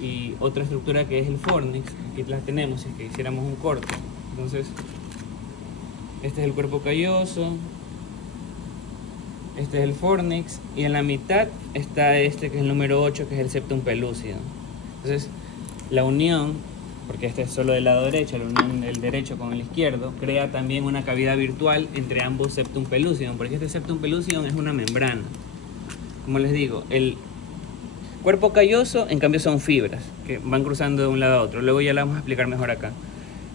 y otra estructura que es el fornix. Aquí la tenemos si es que hiciéramos un corte. Entonces, este es el cuerpo calloso, este es el fornix, y en la mitad está este que es el número 8, que es el septum pellucidum. Entonces, la unión, porque este es solo del lado derecho, la unión del derecho con el izquierdo, crea también una cavidad virtual entre ambos septum pellucidum, porque este septum pellucidum es una membrana. Como les digo, el cuerpo calloso, en cambio, son fibras que van cruzando de un lado a otro. Luego ya la vamos a explicar mejor acá.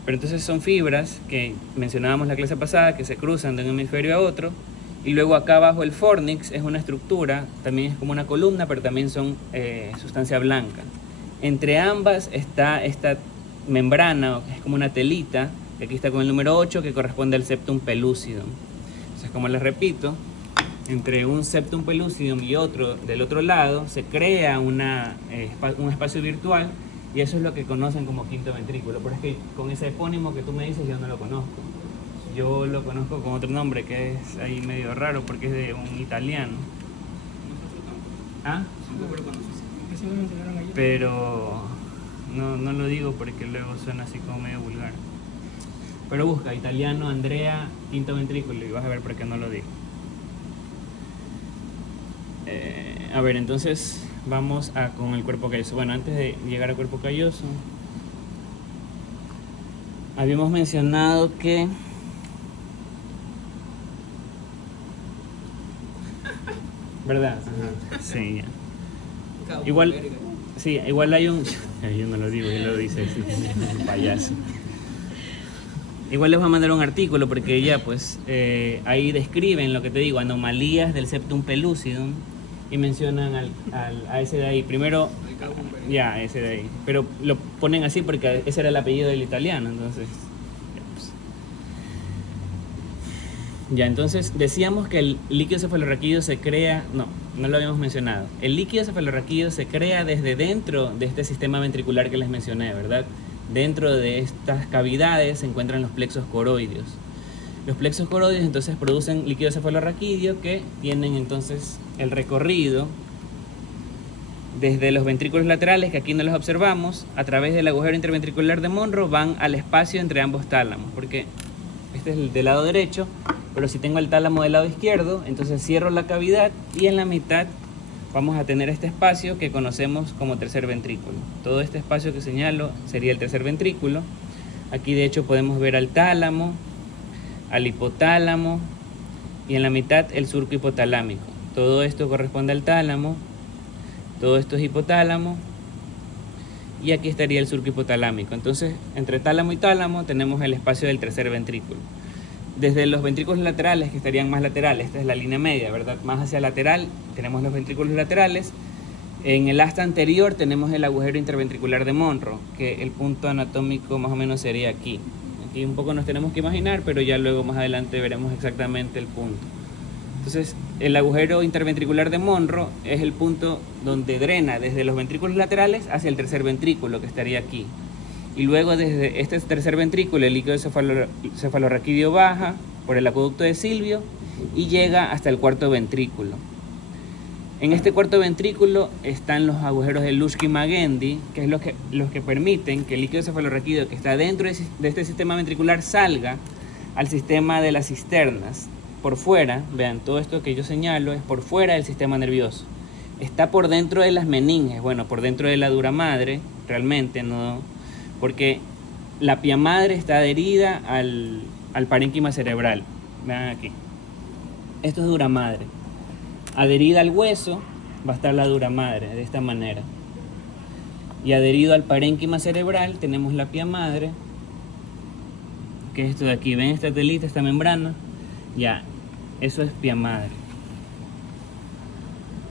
Pero entonces son fibras que mencionábamos la clase pasada, que se cruzan de un hemisferio a otro. Y luego acá abajo el fornix es una estructura, también es como una columna, pero también son sustancia blanca. Entre ambas está esta membrana, que es como una telita, que aquí está con el número 8, que corresponde al septum pellucidum. Entonces, como les repito, entre un septum pellucidum y otro del otro lado se crea un espacio virtual, y eso es lo que conocen como quinto ventrículo. Pero es que con ese epónimo que tú me dices yo no lo conozco. Yo lo conozco con otro nombre que es ahí medio raro porque es de un italiano. ¿Ah? Pero no lo digo porque luego suena así como medio vulgar. Pero busca italiano Andrea quinto ventrículo y vas a ver por qué no lo digo. A ver, entonces vamos con el cuerpo calloso. Bueno, antes de llegar al cuerpo calloso, habíamos mencionado que ¿verdad? Ajá. Sí, ya. Igual, sí, igual hay un... Yo no lo digo, él lo dice, sí, un payaso. Igual les voy a mandar un artículo porque ya pues ahí describen lo que te digo, anomalías del septum pellucidum, y mencionan a ese de ahí. Primero, ya, ese de ahí. Pero lo ponen así porque ese era el apellido del italiano, entonces... Ya, entonces decíamos que el líquido cefalorraquídeo se crea, no lo habíamos mencionado. El líquido cefalorraquídeo se crea desde dentro de este sistema ventricular que les mencioné, ¿verdad? Dentro de estas cavidades se encuentran los plexos coroideos. Los plexos coroideos entonces producen líquido cefalorraquídeo que tienen entonces el recorrido desde los ventrículos laterales, que aquí no los observamos, a través del agujero interventricular de Monro, van al espacio entre ambos tálamos, porque este es el del lado derecho, pero si tengo el tálamo del lado izquierdo, entonces cierro la cavidad y en la mitad vamos a tener este espacio que conocemos como tercer ventrículo. Todo este espacio que señalo sería el tercer ventrículo. Aquí de hecho podemos ver al tálamo, al hipotálamo y en la mitad el surco hipotalámico. Todo esto corresponde al tálamo, todo esto es hipotálamo y aquí estaría el surco hipotalámico. Entonces, entre tálamo y tálamo tenemos el espacio del tercer ventrículo. Desde los ventrículos laterales, que estarían más laterales, esta es la línea media, ¿verdad? Más hacia lateral tenemos los ventrículos laterales. En el asta anterior tenemos el agujero interventricular de Monro, que el punto anatómico más o menos sería aquí. Aquí un poco nos tenemos que imaginar, pero ya luego más adelante veremos exactamente el punto. Entonces, el agujero interventricular de Monro es el punto donde drena desde los ventrículos laterales hacia el tercer ventrículo, que estaría aquí. Y luego desde este tercer ventrículo el líquido cefalorraquídeo baja por el acueducto de Silvio y llega hasta el cuarto ventrículo. En este cuarto ventrículo están los agujeros de Luschky-Magendie, que es los que permiten que el líquido cefalorraquídeo que está dentro de este sistema ventricular salga al sistema de las cisternas. Por fuera, vean, todo esto que yo señalo es por fuera del sistema nervioso. Está por dentro de las meninges, bueno, por dentro de la dura madre, realmente no, porque la pia madre está adherida al parénquima cerebral. Vean aquí. Esto es dura madre. Adherida al hueso va a estar la dura madre, de esta manera. Y adherido al parénquima cerebral tenemos la pia madre, que es esto de aquí. ¿Ven esta telita, esta membrana? Ya, eso es pia madre.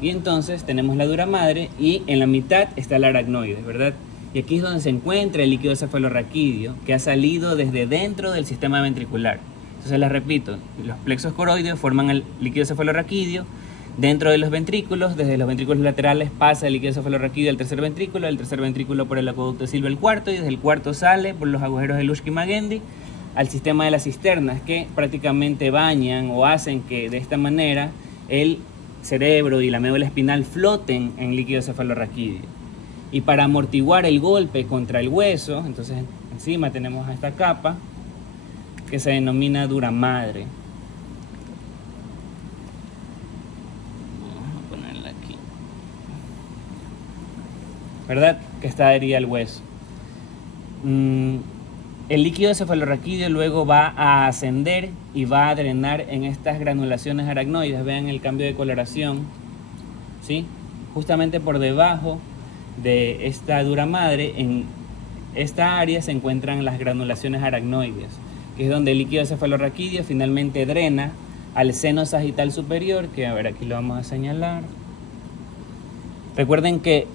Y entonces tenemos la dura madre y en la mitad está el aracnoide, ¿verdad? Y aquí es donde se encuentra el líquido cefalorraquídeo que ha salido desde dentro del sistema ventricular. Entonces les repito, los plexos coroideos forman el líquido cefalorraquídeo dentro de los ventrículos. Desde los ventrículos laterales pasa el líquido cefalorraquídeo al tercer ventrículo, el tercer ventrículo por el acueducto de Silvio al cuarto, y desde el cuarto sale por los agujeros de Luschky-Magendie al sistema de las cisternas, que prácticamente bañan o hacen que de esta manera el cerebro y la médula espinal floten en líquido cefalorraquídeo. Y para amortiguar el golpe contra el hueso, entonces encima tenemos esta capa que se denomina duramadre. Vamos a ponerla aquí, ¿verdad? Que está adherida al hueso. El líquido cefalorraquídeo luego va a ascender y va a drenar en estas granulaciones aracnoides. Vean el cambio de coloración, ¿sí? Justamente por debajo de esta duramadre, en esta área se encuentran las granulaciones aracnoides, que es donde el líquido cefalorraquídeo finalmente drena al seno sagital superior, que a ver, aquí lo vamos a señalar. Recuerden que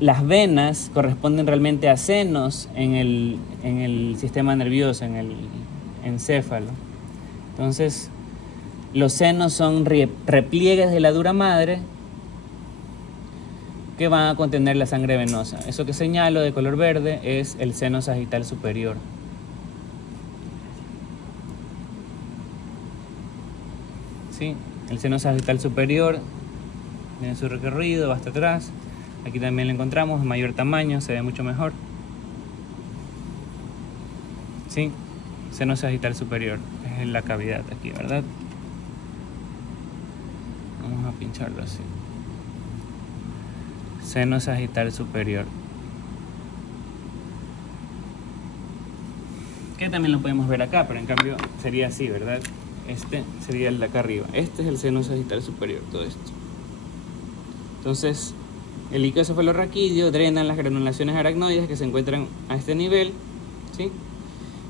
las venas corresponden realmente a senos en el sistema nervioso, en el encéfalo. Entonces, los senos son repliegues de la duramadre que van a contener la sangre venosa. Eso que señalo de color verde es el seno sagital superior. ¿Sí? El seno sagital superior tiene su recorrido, va hasta atrás. Aquí también lo encontramos, mayor tamaño, se ve mucho mejor. ¿Sí? Seno sagital superior, es la cavidad aquí, ¿verdad? Vamos a pincharlo así. Seno sagital superior. Que también lo podemos ver acá, pero en cambio sería así, ¿verdad? Este sería el de acá arriba. Este es el seno sagital superior, todo esto. Entonces, el líquido cefalorraquídeo drena las granulaciones aracnoides que se encuentran a este nivel, ¿sí?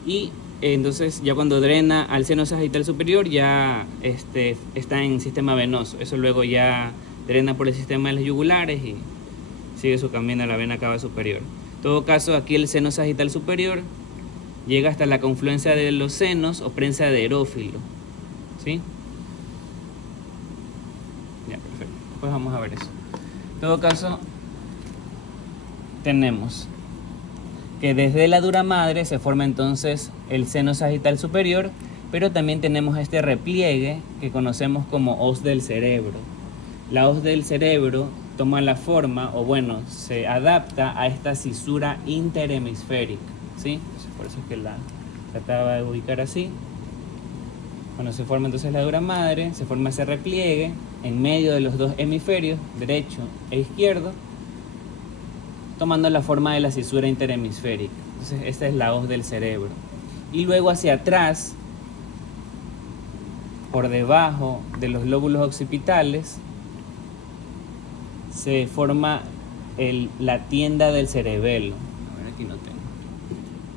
Y entonces ya cuando drena al seno sagital superior ya está en sistema venoso. Eso luego ya drena por el sistema de las yugulares y sigue su camino a la vena cava superior. En todo caso, aquí el seno sagital superior llega hasta la confluencia de los senos o prensa de erófilo, ¿sí? Ya, perfecto. Pues vamos a ver eso. En todo caso, tenemos que desde la duramadre se forma entonces el seno sagital superior, pero también tenemos este repliegue que conocemos como hoz del cerebro. La hoz del cerebro toma la forma, o bueno, se adapta a esta cisura interhemisférica, ¿sí? Por eso es que la trataba de ubicar así. Cuando se forma entonces la duramadre, se forma ese repliegue en medio de los dos hemisferios, derecho e izquierdo, tomando la forma de la cisura interhemisférica. Entonces esta es la hoz del cerebro. Y luego hacia atrás, por debajo de los lóbulos occipitales, se forma la tienda del cerebelo. A ver, aquí no tengo.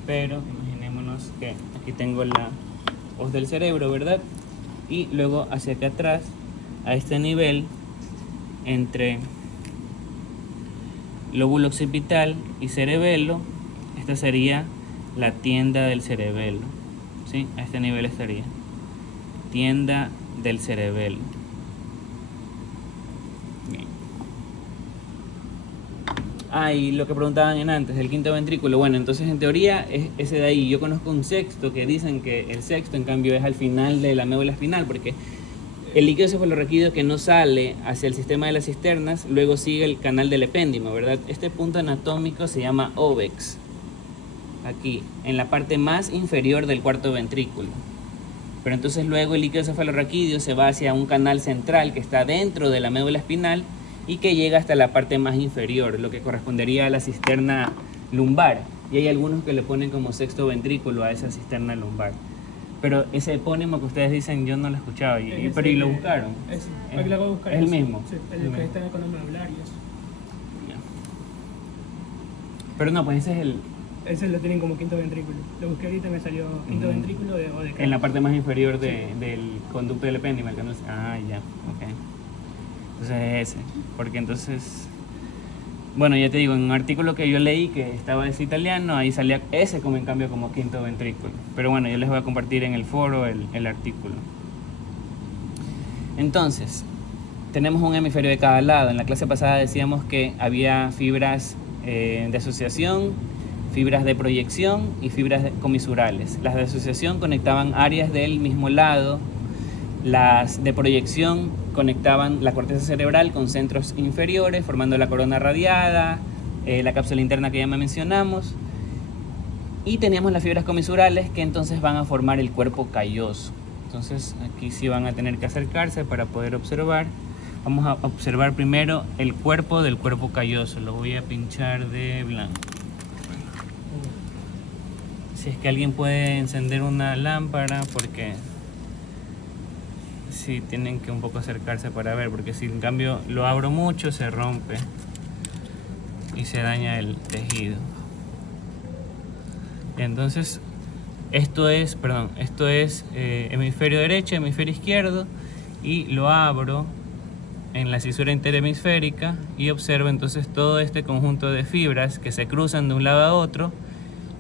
Pero imaginémonos que aquí tengo la hoz del cerebro, ¿verdad? Y luego hacia acá atrás, a este nivel, entre lóbulo occipital y cerebelo, esta sería la tienda del cerebelo, ¿sí? A este nivel estaría tienda del cerebelo. Bien. Y lo que preguntaban en antes, el quinto ventrículo. Bueno, entonces en teoría es ese de ahí. Yo conozco un sexto que dicen que el sexto en cambio es al final de la médula espinal, porque el líquido cefalorraquídeo que no sale hacia el sistema de las cisternas, luego sigue el canal del epéndimo, ¿verdad? Este punto anatómico se llama ovex, aquí, en la parte más inferior del cuarto ventrículo. Pero entonces luego el líquido cefalorraquídeo se va hacia un canal central que está dentro de la médula espinal y que llega hasta la parte más inferior, lo que correspondería a la cisterna lumbar. Y hay algunos que le ponen como sexto ventrículo a esa cisterna lumbar. Pero ese epónimo que ustedes dicen, yo no lo he escuchado. Pero ¿y lo buscaron? Aquí lo voy a buscar. ¿Es el mismo? Sí, el que está con nombre hablar y eso. Pero no, pues ese es el... Ese lo tienen como quinto ventrículo. Lo busqué ahorita y me salió quinto ventrículo de ODK. En la parte más inferior del conducto del epéndimo. El que no... ya, ok. Entonces es ese. Porque entonces... Bueno, ya te digo, en un artículo que yo leí que estaba ese italiano, ahí salía ese como en cambio como quinto ventrículo. Pero bueno, yo les voy a compartir en el foro el artículo. Entonces, tenemos un hemisferio de cada lado. En la clase pasada decíamos que había fibras de asociación, fibras de proyección y fibras comisurales. Las de asociación conectaban áreas del mismo lado. Las de proyección conectaban la corteza cerebral con centros inferiores, formando la corona radiada, la cápsula interna que ya me mencionamos, y teníamos las fibras comisurales que entonces van a formar el cuerpo calloso. Entonces aquí sí van a tener que acercarse para poder observar. Vamos a observar primero el cuerpo del cuerpo calloso. Lo voy a pinchar de blanco. Si es que alguien puede encender una lámpara, porque sí tienen que un poco acercarse para ver, porque si en cambio lo abro mucho se rompe y se daña el tejido. Entonces esto es hemisferio derecho, hemisferio izquierdo, y lo abro en la cisura interhemisférica y observo entonces todo este conjunto de fibras que se cruzan de un lado a otro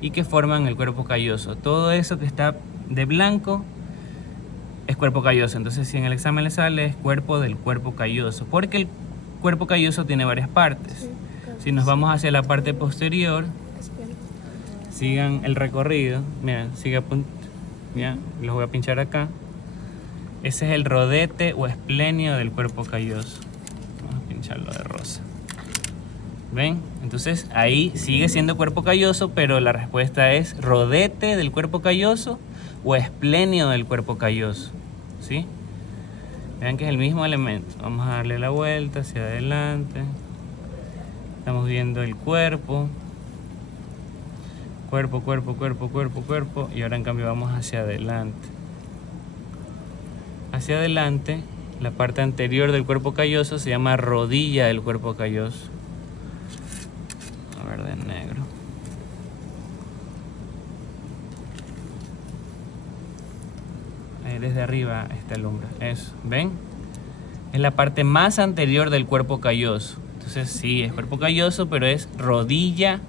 y que forman el cuerpo calloso. Todo eso que está de blanco es cuerpo calloso. Entonces si en el examen le sale, es cuerpo del cuerpo calloso, porque el cuerpo calloso tiene varias partes. Si nos vamos hacia la parte posterior, sigan el recorrido, mira, ya, los voy a pinchar acá. Ese es el rodete o esplenio del cuerpo calloso. Vamos a pincharlo de rosa. ¿Ven? Entonces ahí sigue siendo cuerpo calloso, pero la respuesta es rodete del cuerpo calloso o esplenio del cuerpo calloso. ¿Sí? Vean que es el mismo elemento. Vamos a darle la vuelta hacia adelante. Estamos viendo el cuerpo. Cuerpo. Y ahora en cambio vamos hacia adelante. Hacia adelante, la parte anterior del cuerpo calloso se llama rodilla del cuerpo calloso. A ver, de negro. Ahí desde arriba esta alumbra. Eso, ¿ven? Es la parte más anterior del cuerpo calloso. Entonces sí, es cuerpo calloso, pero es rodilla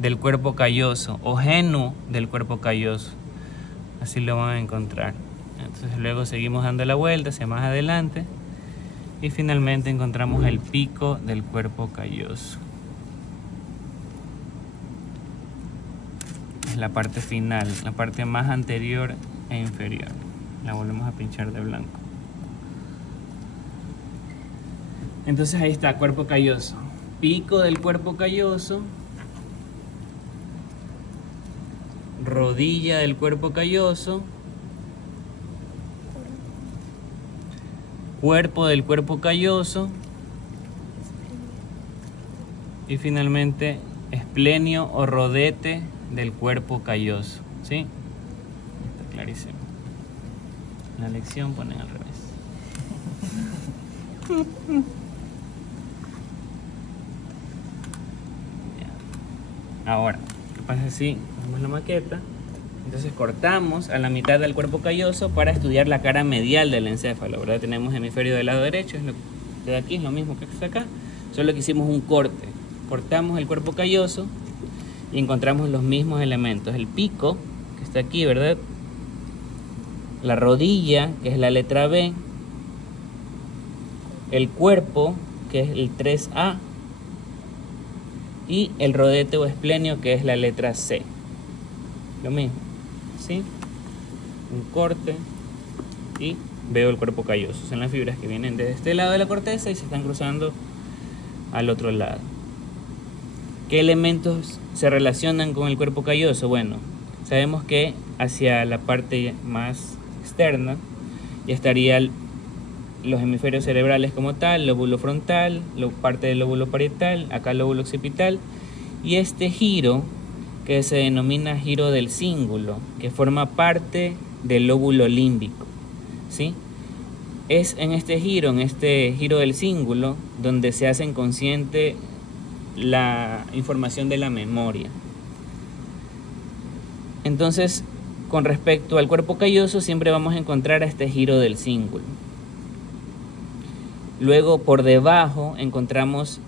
del cuerpo calloso o genu del cuerpo calloso. Así lo van a encontrar. Entonces luego seguimos dando la vuelta hacia más adelante y finalmente encontramos el pico del cuerpo calloso. Es la parte final, la parte más anterior e inferior. La volvemos a pinchar de blanco. Entonces ahí está, cuerpo calloso. Pico del cuerpo calloso. Rodilla del cuerpo calloso. Cuerpo del cuerpo calloso. Y finalmente esplenio o rodete del cuerpo calloso. ¿Sí? Está clarísimo. La lección ponen al revés. Ahora, ¿qué pasa si vemos la maqueta? Entonces cortamos a la mitad del cuerpo calloso para estudiar la cara medial del encéfalo, ¿verdad? Tenemos hemisferio del lado derecho, de aquí es lo mismo que está acá, solo que hicimos un corte. Cortamos el cuerpo calloso y encontramos los mismos elementos. El pico, que está aquí, ¿verdad? La rodilla, que es la letra B. El cuerpo, que es el 3A. Y el rodete o esplenio, que es la letra C. Lo mismo, ¿sí? Un corte y veo el cuerpo calloso. Son las fibras que vienen desde este lado de la corteza y se están cruzando al otro lado. ¿Qué elementos se relacionan con el cuerpo calloso? Bueno, sabemos que hacia la parte más externa ya estarían los hemisferios cerebrales como tal, lóbulo frontal, parte del lóbulo parietal, acá el lóbulo occipital, y este giro que se denomina giro del cíngulo, que forma parte del lóbulo límbico, ¿sí? Es en este giro del cíngulo, donde se hace consciente la información de la memoria. Entonces, con respecto al cuerpo calloso, siempre vamos a encontrar a este giro del cíngulo. Luego, por debajo, encontramos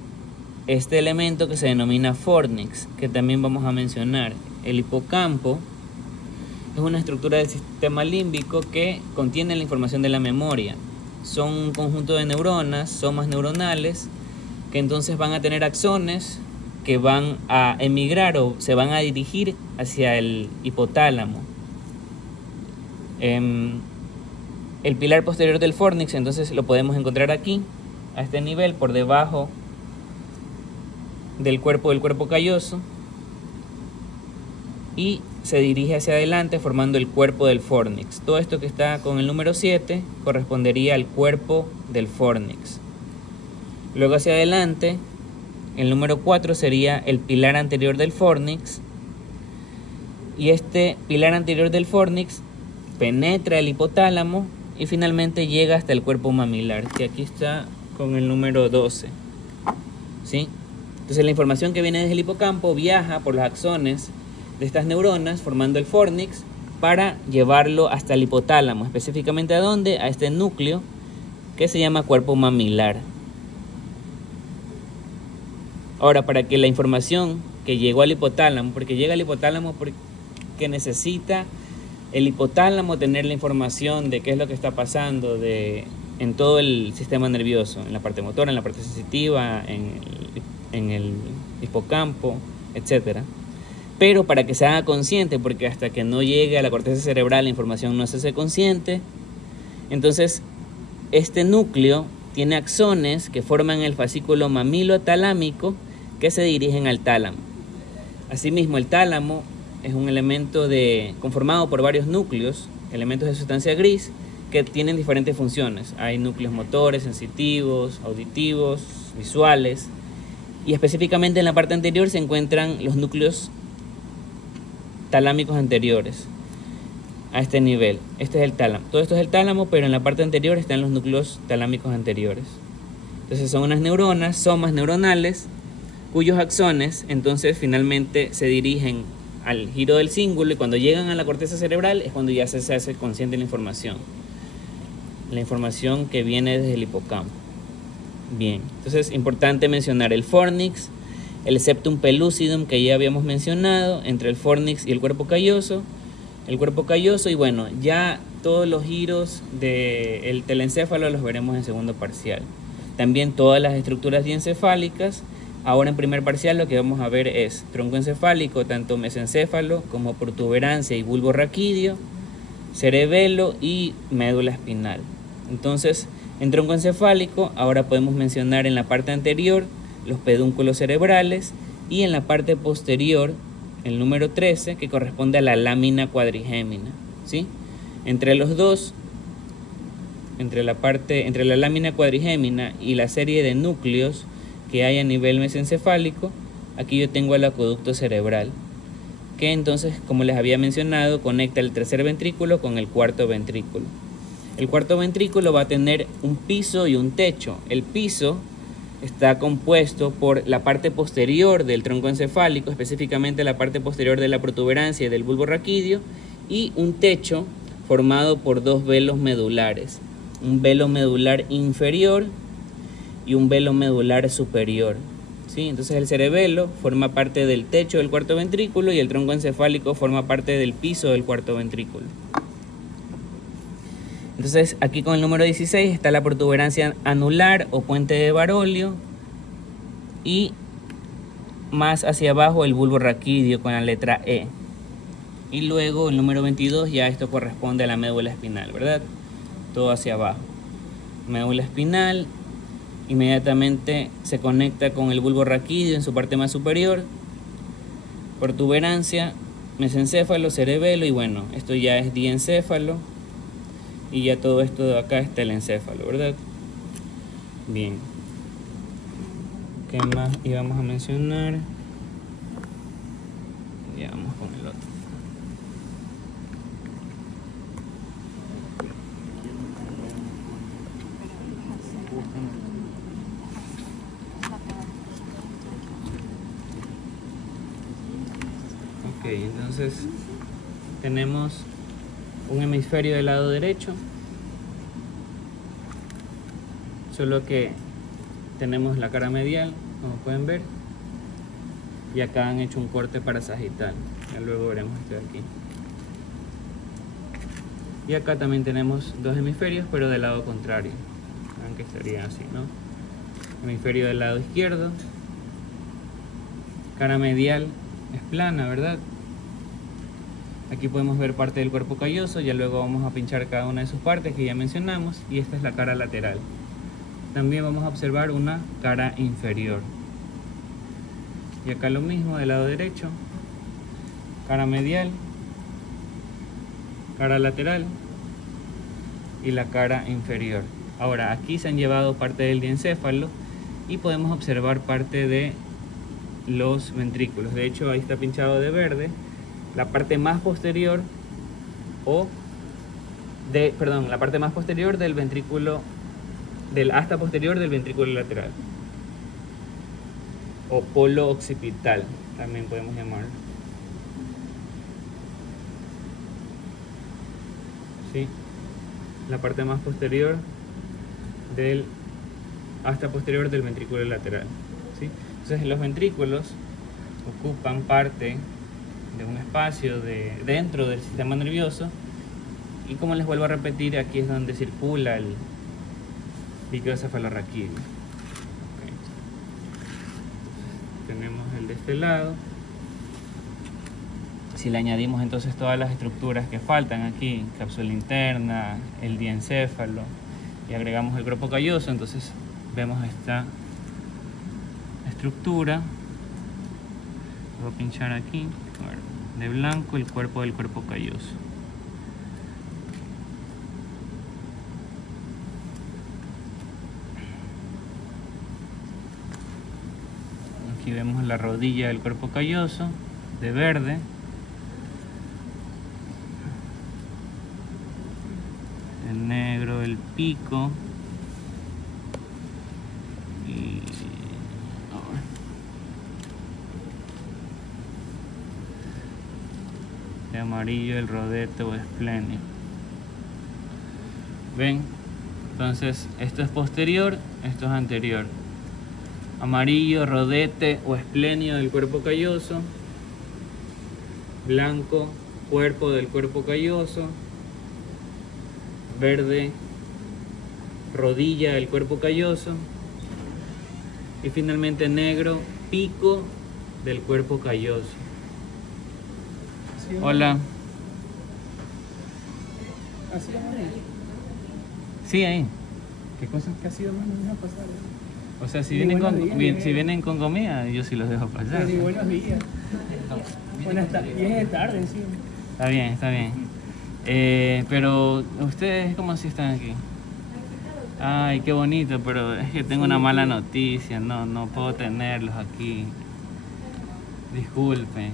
este elemento que se denomina fornix, que también vamos a mencionar. El hipocampo es una estructura del sistema límbico que contiene la información de la memoria. Son un conjunto de neuronas, somas neuronales, que entonces van a tener axones que van a emigrar o se van a dirigir hacia el hipotálamo. El pilar posterior del fornix entonces lo podemos encontrar aquí, a este nivel, por debajo del cuerpo calloso y se dirige hacia adelante formando el cuerpo del fornix. Todo esto que está con el número 7 correspondería al cuerpo del fornix. Luego hacia adelante, el número 4 sería el pilar anterior del fornix, y este pilar anterior del fornix penetra el hipotálamo y finalmente llega hasta el cuerpo mamilar, que aquí está con el número 12. ¿Sí? Entonces la información que viene desde el hipocampo viaja por los axones de estas neuronas formando el fornix para llevarlo hasta el hipotálamo, específicamente ¿a dónde? A este núcleo que se llama cuerpo mamilar. Ahora, para que la información que llegó al hipotálamo, porque llega al hipotálamo porque necesita el hipotálamo tener la información de qué es lo que está pasando en todo el sistema nervioso, en la parte motora, en la parte sensitiva, en el hipocampo, etc. Pero para que se haga consciente, porque hasta que no llegue a la corteza cerebral la información no se hace consciente, entonces este núcleo tiene axones que forman el fascículo mamilo-talámico que se dirigen al tálamo. Asimismo, el tálamo es un elemento conformado por varios núcleos, elementos de sustancia gris, que tienen diferentes funciones. Hay núcleos motores, sensitivos, auditivos, visuales, y específicamente en la parte anterior se encuentran los núcleos talámicos anteriores a este nivel. Este es el tálamo. Todo esto es el tálamo, pero en la parte anterior están los núcleos talámicos anteriores. Entonces son unas neuronas, somas neuronales, cuyos axones entonces finalmente se dirigen al giro del cíngulo, y cuando llegan a la corteza cerebral es cuando ya se hace consciente la información que viene desde el hipocampo. Bien, entonces importante mencionar el fornix, el septum pellucidum que ya habíamos mencionado, entre el fornix y el cuerpo calloso, y bueno, ya todos los giros del telencéfalo los veremos en segundo parcial. También todas las estructuras diencefálicas. Ahora en primer parcial lo que vamos a ver es tronco encefálico, tanto mesencéfalo como protuberancia y bulbo raquídeo, cerebelo y médula espinal. Entonces, en tronco encefálico ahora podemos mencionar en la parte anterior los pedúnculos cerebrales y en la parte posterior el número 13 que corresponde a la lámina cuadrigémina, ¿sí? Entre los dos, entre la lámina cuadrigémina y la serie de núcleos que hay a nivel mesencefálico, aquí yo tengo el acueducto cerebral, que entonces, como les había mencionado, conecta el tercer ventrículo con el cuarto ventrículo. El cuarto ventrículo va a tener un piso y un techo. El piso está compuesto por la parte posterior del tronco encefálico, específicamente la parte posterior de la protuberancia y del bulbo raquídeo, y un techo formado por dos velos medulares, un velo medular inferior y un velo medular superior, ¿sí? Entonces el cerebelo forma parte del techo del cuarto ventrículo y el tronco encefálico forma parte del piso del cuarto ventrículo. Entonces aquí con el número 16 está la protuberancia anular o puente de Barolio, y más hacia abajo el bulbo raquídeo con la letra E. Y luego el número 22 ya esto corresponde a la médula espinal, ¿verdad? Todo hacia abajo. Médula espinal inmediatamente se conecta con el bulbo raquídeo en su parte más superior, protuberancia, mesencéfalo, cerebelo, y bueno, esto ya es diencéfalo, y ya todo esto de acá es telencéfalo, ¿verdad? Bien. ¿Qué más íbamos a mencionar? Ya vamos con el otro. Ok, entonces tenemos un hemisferio del lado derecho, solo que tenemos la cara medial, como pueden ver, y acá han hecho un corte parasagital, ya luego veremos esto de aquí. Y acá también tenemos dos hemisferios, pero del lado contrario, aunque estaría así, ¿no? Hemisferio del lado izquierdo, cara medial es plana, ¿verdad? Aquí podemos ver parte del cuerpo calloso, ya luego vamos a pinchar cada una de sus partes que ya mencionamos, y esta es la cara lateral. También vamos a observar una cara inferior. Y acá lo mismo del lado derecho. Cara medial, cara lateral y la cara inferior. Ahora aquí se han llevado parte del diencéfalo y podemos observar parte de los ventrículos. De hecho ahí está pinchado de verde la parte más posterior la parte más posterior del ventrículo, del asta posterior del ventrículo lateral, o polo occipital también podemos llamarlo. ¿Sí? La parte más posterior del asta posterior del ventrículo lateral. ¿Sí? Entonces los ventrículos ocupan parte de un espacio dentro del sistema nervioso, y como les vuelvo a repetir, aquí es donde circula el líquido cefalorraquídeo. Okay. Tenemos el de este lado. Si le añadimos entonces todas las estructuras que faltan aquí, cápsula interna, el diencéfalo, y agregamos el cuerpo calloso, entonces vemos esta estructura. Voy a pinchar aquí, de blanco, el cuerpo del cuerpo calloso. Aquí vemos la rodilla del cuerpo calloso, de verde. El negro, el pico. Y de amarillo el rodete o esplenio. ¿Ven? Entonces esto es posterior, esto es anterior. Amarillo, rodete o esplenio del cuerpo calloso. Blanco, cuerpo del cuerpo calloso. Verde, rodilla del cuerpo calloso. Y finalmente negro, pico del cuerpo calloso. ¿Sí, Hola. ¿Así de manera? Sí, ahí. ¿Qué cosa? Que ha sido más no deja pasar. O sea, si Ni vienen buenos con, días, si vienen con comida, yo sí los dejo pasar. Pero ni buenos días. Buenas tardes. Y es de tarde encima. Está bien, está bien. Pero ustedes, ¿cómo así están aquí? Ay, qué bonito, pero es que tengo una mala noticia. No puedo tenerlos aquí. Disculpen.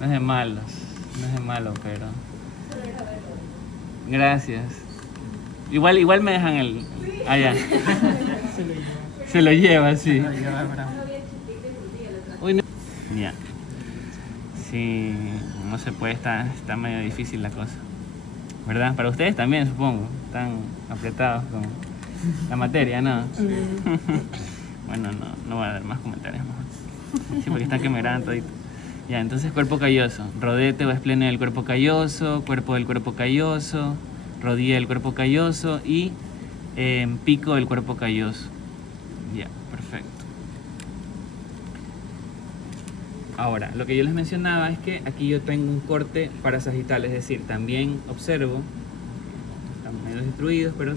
No es de malos, pero... Gracias. Igual me dejan el... Allá. Se lo lleva, sí. Uy, no. Ya. Sí, no se puede, está medio difícil la cosa. ¿Verdad? Para ustedes también, supongo. Están apretados con la materia, ¿no? Bueno, no voy a dar más comentarios mejor. Sí, porque están que me graban todito. Ya, entonces cuerpo calloso. Rodete o esplenio del cuerpo calloso, cuerpo del cuerpo calloso, rodilla del cuerpo calloso y pico del cuerpo calloso. Ya, perfecto. Ahora, lo que yo les mencionaba es que aquí yo tengo un corte parasagital, es decir, también observo, están medio destruidos, pero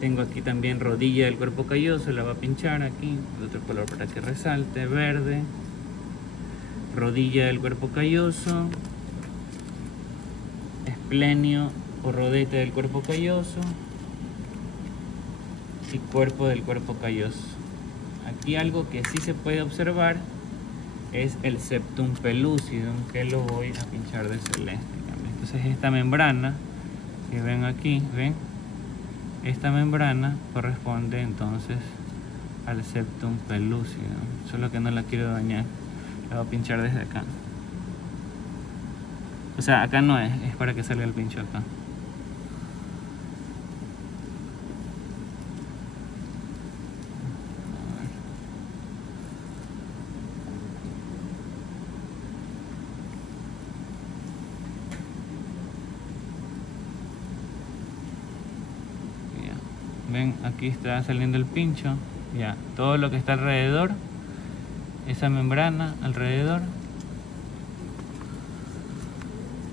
tengo aquí también rodilla del cuerpo calloso, la voy a pinchar aquí, de otro color para que resalte, verde, rodilla del cuerpo calloso, esplenio o rodete del cuerpo calloso y cuerpo del cuerpo calloso. Aquí algo que sí se puede observar es el septum pellucidum, que lo voy a pinchar de celeste. Entonces esta membrana que ven aquí, ven, esta membrana corresponde entonces al septum pellucidum, solo que no la quiero dañar, la voy a pinchar desde acá. O sea, acá no es para que salga el pincho acá. Ven, aquí está saliendo el pincho. Ya, todo lo que está alrededor, esa membrana alrededor,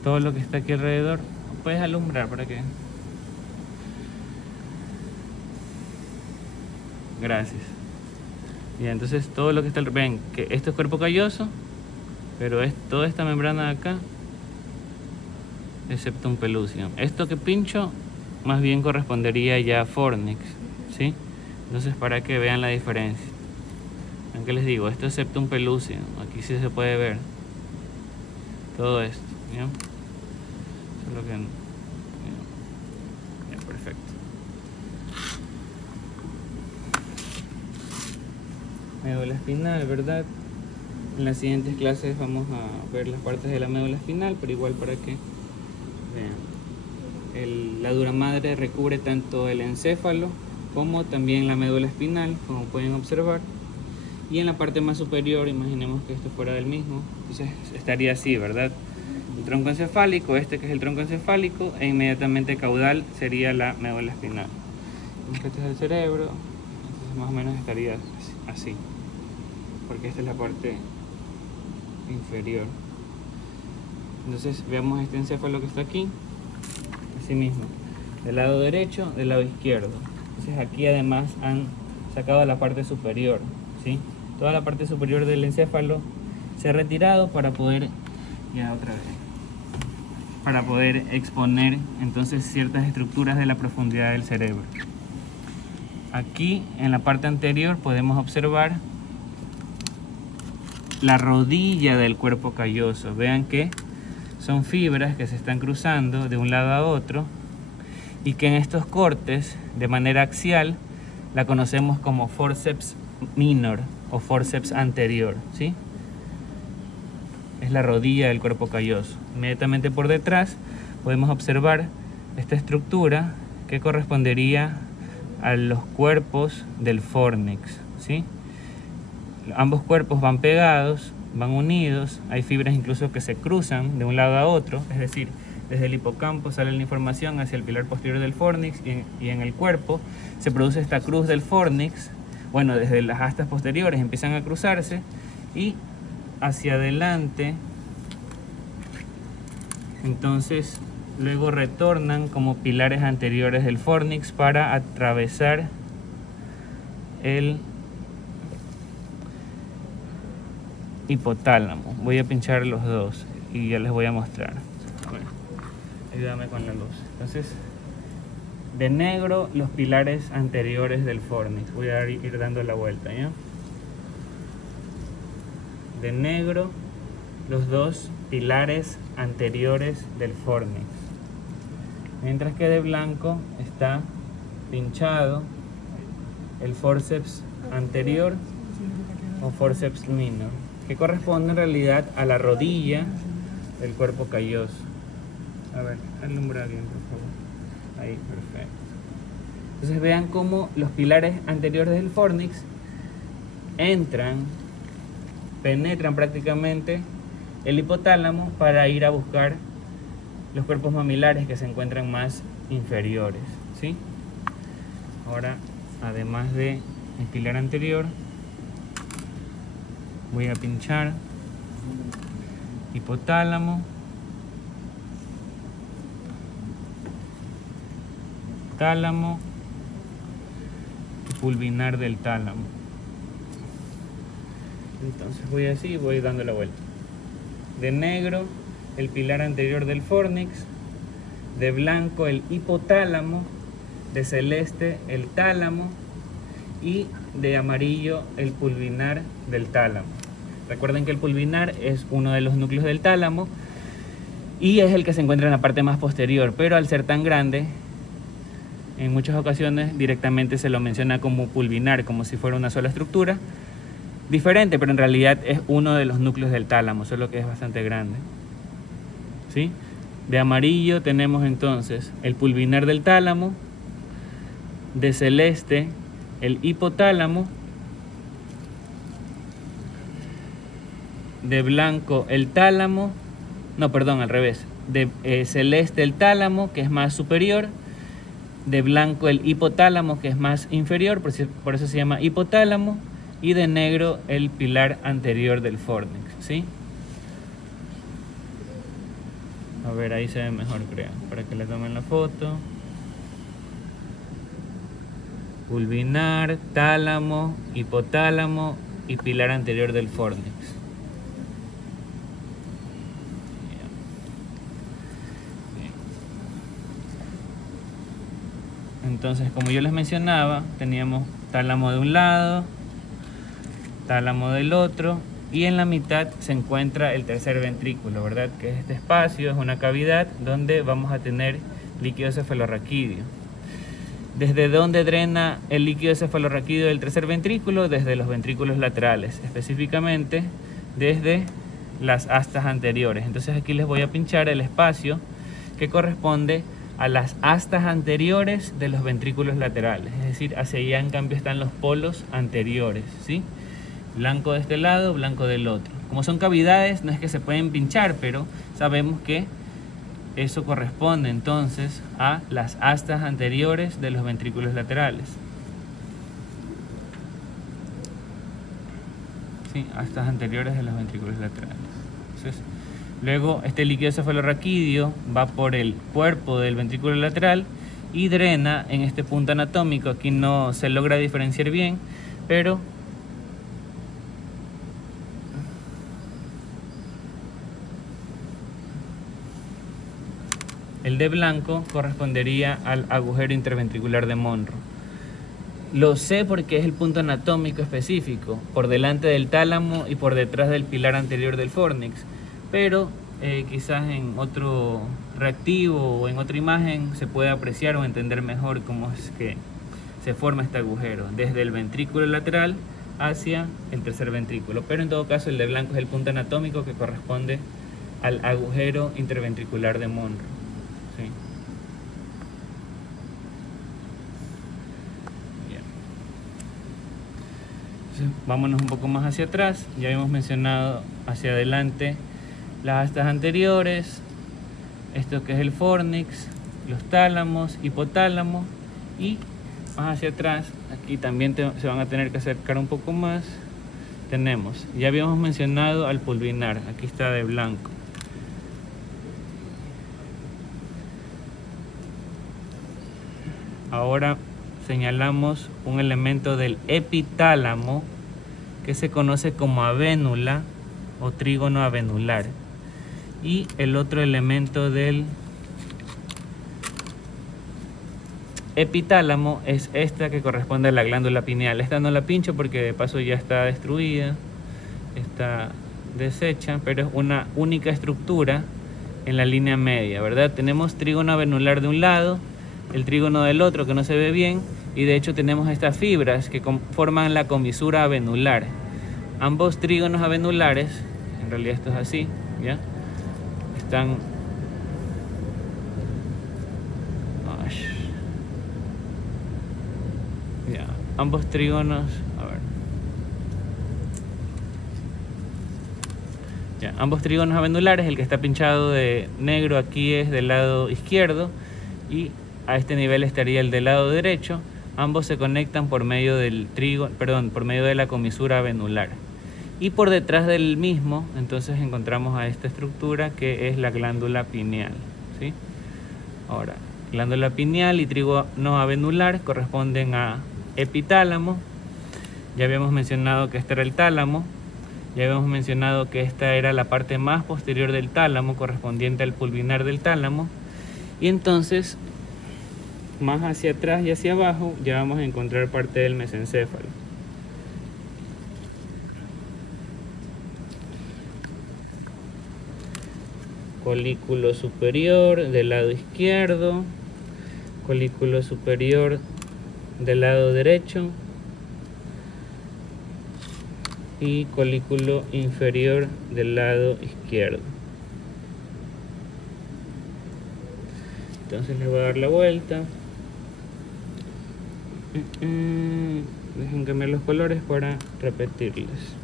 todo lo que está aquí alrededor, puedes alumbrar para que... Gracias. Y entonces todo lo que está, ven que esto es cuerpo calloso, pero es toda esta membrana de acá es septum pellucidum. Esto que pincho más bien correspondería ya a fornix, ¿sí? Entonces para que vean la diferencia. ¿Ven que les digo? Esto es septum pellucidum. Aquí sí se puede ver todo esto, ¿ya? Solo que ya, perfecto. Médula espinal, ¿verdad? En las siguientes clases vamos a ver las partes de la médula espinal, pero igual para que vean. La dura madre recubre tanto el encéfalo como también la médula espinal, como pueden observar. Y en la parte más superior, imaginemos que esto fuera del mismo, entonces estaría así, ¿verdad? El tronco encefálico, este que es el tronco encefálico, e inmediatamente caudal sería la médula espinal. Este es el cerebro, entonces más o menos estaría así, porque esta es la parte inferior. Entonces veamos este encéfalo que está aquí, así mismo, del lado derecho, del lado izquierdo. Entonces aquí además han sacado la parte superior, ¿sí? Toda la parte superior del encéfalo se ha retirado para poder, ya otra vez, para poder exponer entonces ciertas estructuras de la profundidad del cerebro. Aquí en la parte anterior podemos observar la rodilla del cuerpo calloso. Vean que son fibras que se están cruzando de un lado a otro y que en estos cortes de manera axial la conocemos como forceps minor o forceps anterior, ¿sí? Es la rodilla del cuerpo calloso. Inmediatamente por detrás podemos observar esta estructura que correspondería a los cuerpos del fornix, ¿sí? Ambos cuerpos van pegados, van unidos, hay fibras incluso que se cruzan de un lado a otro, es decir, desde el hipocampo sale la información hacia el pilar posterior del fornix y en el cuerpo se produce esta cruz del fornix. Bueno, desde las astas posteriores empiezan a cruzarse y hacia adelante, entonces luego retornan como pilares anteriores del fornix para atravesar el hipotálamo. Voy a pinchar los dos y ya les voy a mostrar. Bueno, ayúdame con la luz. Entonces, de negro los pilares anteriores del fornix. Voy a ir dando la vuelta, ¿ya? De negro los dos pilares anteriores del fornix. Mientras que de blanco está pinchado el forceps anterior o forceps minor, que corresponde en realidad a la rodilla del cuerpo calloso. A ver, alumbra bien, por favor. Ahí, perfecto. Entonces vean cómo los pilares anteriores del fornix penetran prácticamente el hipotálamo para ir a buscar los cuerpos mamilares que se encuentran más inferiores, ¿sí? Ahora, además de el pilar anterior, voy a pinchar hipotálamo, tálamo y pulvinar del tálamo. Entonces voy así y voy dando la vuelta. De negro el pilar anterior del fornix, de blanco el hipotálamo, de celeste el tálamo y de amarillo el pulvinar del tálamo. Recuerden que el pulvinar es uno de los núcleos del tálamo y es el que se encuentra en la parte más posterior, pero al ser tan grande, en muchas ocasiones directamente se lo menciona como pulvinar, como si fuera una sola estructura diferente, pero en realidad es uno de los núcleos del tálamo, solo que es bastante grande, ¿sí? De amarillo tenemos entonces el pulvinar del tálamo, de celeste el hipotálamo, de blanco el tálamo, no, perdón, al revés, de celeste el tálamo, que es más superior, de blanco el hipotálamo, que es más inferior, por eso se llama hipotálamo, y de negro el pilar anterior del fornix, ¿sí? A ver, ahí se ve mejor, creo, para que le tomen la foto. pulvinar, tálamo, hipotálamo y pilar anterior del fornix. Entonces, como yo les mencionaba, teníamos tálamo de un lado, tálamo del otro, y en la mitad se encuentra el tercer ventrículo, ¿verdad? Que es este espacio, es una cavidad donde vamos a tener líquido cefalorraquídeo. ¿Desde dónde drena el líquido cefalorraquídeo del tercer ventrículo? Desde los ventrículos laterales, específicamente desde las astas anteriores. Entonces aquí les voy a pinchar el espacio que corresponde a las astas anteriores de los ventrículos laterales, es decir, hacia allá en cambio están los polos anteriores, ¿sí? Blanco de este lado, blanco del otro. Como son cavidades, no es que se pueden pinchar, pero sabemos que eso corresponde entonces a las astas anteriores de los ventrículos laterales. Sí, astas anteriores de los ventrículos laterales. Entonces, luego este líquido cefalorraquídeo va por el cuerpo del ventrículo lateral y drena en este punto anatómico. Aquí no se logra diferenciar bien, pero el de blanco correspondería al agujero interventricular de Monro. Lo sé porque es el punto anatómico específico, por delante del tálamo y por detrás del pilar anterior del fornix. Pero quizás en otro reactivo o en otra imagen se puede apreciar o entender mejor cómo es que se forma este agujero, desde el ventrículo lateral hacia el tercer ventrículo. Pero en todo caso el de blanco es el punto anatómico que corresponde al agujero interventricular de Monro. ¿Sí? Bien. Entonces, vámonos un poco más hacia atrás. Ya habíamos mencionado hacia adelante las astas anteriores, esto que es el fornix, los tálamos, hipotálamo, y más hacia atrás, aquí también se van a tener que acercar un poco más. Tenemos, ya habíamos mencionado al pulvinar, aquí está de blanco. Ahora señalamos un elemento del epitálamo que se conoce como avénula o trígono avenular, y el otro elemento del epitálamo es esta que corresponde a la glándula pineal. Esta no la pincho porque de paso ya está destruida, está deshecha, pero es una única estructura en la línea media, ¿verdad? Tenemos trígono avenular de un lado, el trígono del otro que no se ve bien, y de hecho tenemos estas fibras que forman la comisura avenular. Ambos trígonos avenulares, en realidad esto es así, ¿ya? Están ya, ambos trígonos, a ver. Ya, ambos trígonos avenulares, el que está pinchado de negro aquí es del lado izquierdo y a este nivel estaría el del lado derecho. Ambos se conectan por medio del por medio de la comisura avenular. Y por detrás del mismo, entonces encontramos a esta estructura que es la glándula pineal, ¿sí? Ahora, glándula pineal y trígono avenular corresponden a epitálamo. Ya habíamos mencionado que este era el tálamo. Ya habíamos mencionado que esta era la parte más posterior del tálamo, correspondiente al pulvinar del tálamo. Y entonces, más hacia atrás y hacia abajo, ya vamos a encontrar parte del mesencéfalo. Colículo superior del lado izquierdo, colículo superior del lado derecho y colículo inferior del lado izquierdo. Entonces les voy a dar la vuelta. Dejen cambiar los colores para repetirles.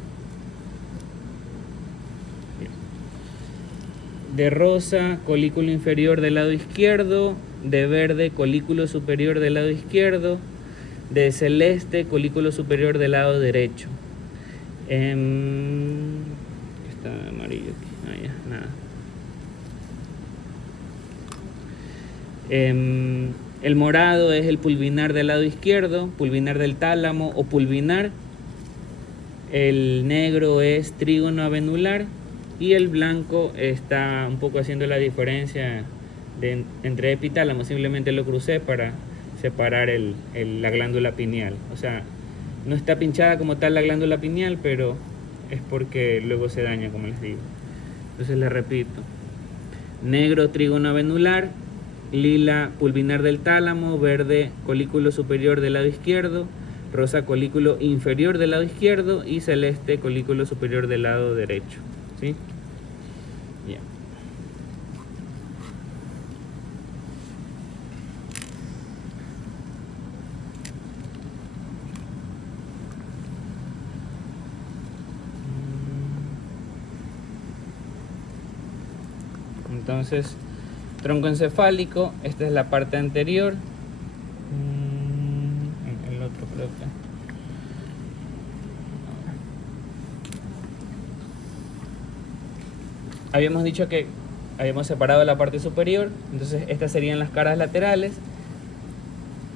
De rosa, colículo inferior del lado izquierdo. De verde, colículo superior del lado izquierdo. De celeste, colículo superior del lado derecho. Está amarillo aquí. Ya, nada. El morado es el pulvinar del lado izquierdo, pulvinar del tálamo o pulvinar. El negro es trígono avenular y el blanco está un poco haciendo la diferencia entre epitálamo. Simplemente lo crucé para separar la glándula pineal. O sea, no está pinchada como tal la glándula pineal, pero es porque luego se daña, como les digo. Entonces les repito: negro trígono avenular, lila pulvinar del tálamo, verde colículo superior del lado izquierdo, rosa colículo inferior del lado izquierdo y celeste colículo superior del lado derecho. ¿Sí? Ya. Entonces, tronco encefálico, esta es la parte anterior. El otro creo que. Habíamos dicho que habíamos separado la parte superior, entonces estas serían las caras laterales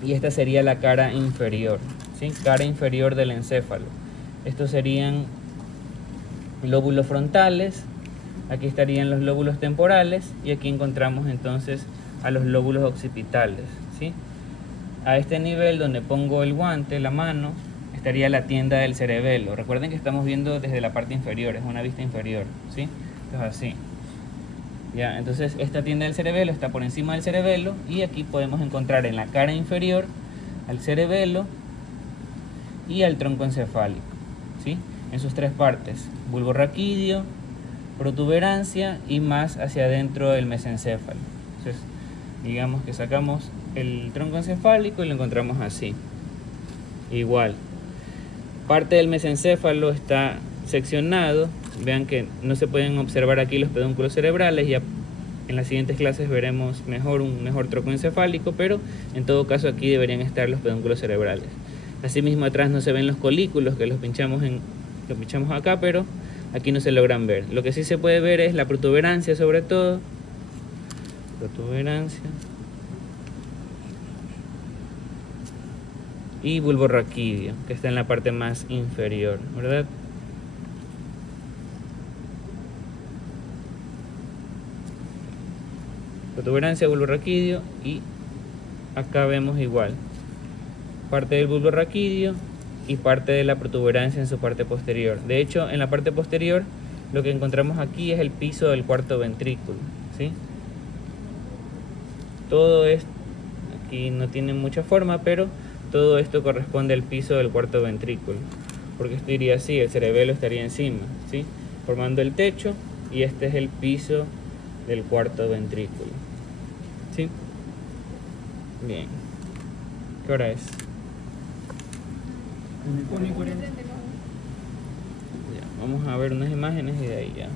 y esta sería la cara inferior, ¿sí? Cara inferior del encéfalo. Estos serían lóbulos frontales. Aquí estarían los lóbulos temporales y aquí encontramos entonces a los lóbulos occipitales, ¿sí? A este nivel donde pongo el guante, la mano, estaría la tienda del cerebelo. Recuerden que estamos viendo desde la parte inferior, es una vista inferior, ¿sí? Entonces así. Ya, entonces esta tienda del cerebelo está por encima del cerebelo y aquí podemos encontrar en la cara inferior al cerebelo y al tronco encefálico, ¿sí? En sus tres partes: bulbo raquídeo, protuberancia y más hacia adentro el mesencéfalo. Entonces, digamos que sacamos el tronco encefálico y lo encontramos así. Igual, parte del mesencéfalo está seccionado. Vean que no se pueden observar aquí los pedúnculos cerebrales. Ya en las siguientes clases veremos un mejor tronco encefálico, pero en todo caso aquí deberían estar los pedúnculos cerebrales. Asimismo, atrás no se ven los colículos, que los pinchamos acá, pero aquí no se logran ver. Lo que sí se puede ver es la protuberancia, sobre todo. Protuberancia. Y bulbo raquídeo, que está en la parte más inferior, ¿verdad? Protuberancia, bulbo raquídeo, y acá vemos igual parte del bulbo raquídeo y parte de la protuberancia en su parte posterior. De hecho, en la parte posterior lo que encontramos aquí es el piso del cuarto ventrículo, ¿sí? Todo esto aquí no tiene mucha forma, pero todo esto corresponde al piso del cuarto ventrículo, porque esto iría así, el cerebelo estaría encima, ¿sí? Formando el techo, y este es el piso del cuarto ventrículo, ¿sí? Bien. ¿Qué hora es? 1:40. Ya, vamos a ver unas imágenes y de ahí ya.